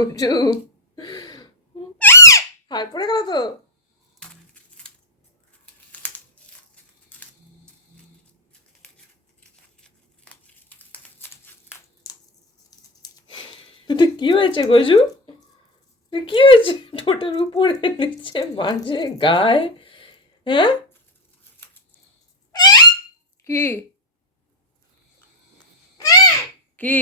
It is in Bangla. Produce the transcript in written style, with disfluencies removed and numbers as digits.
গজু হাত পড়ে গেল তো। কি হয়েছে গজু? কি হয়েছে? ঠোঁটের উপরে, নিচে, মাঝে, গায়ে? হ্যাঁ কি কি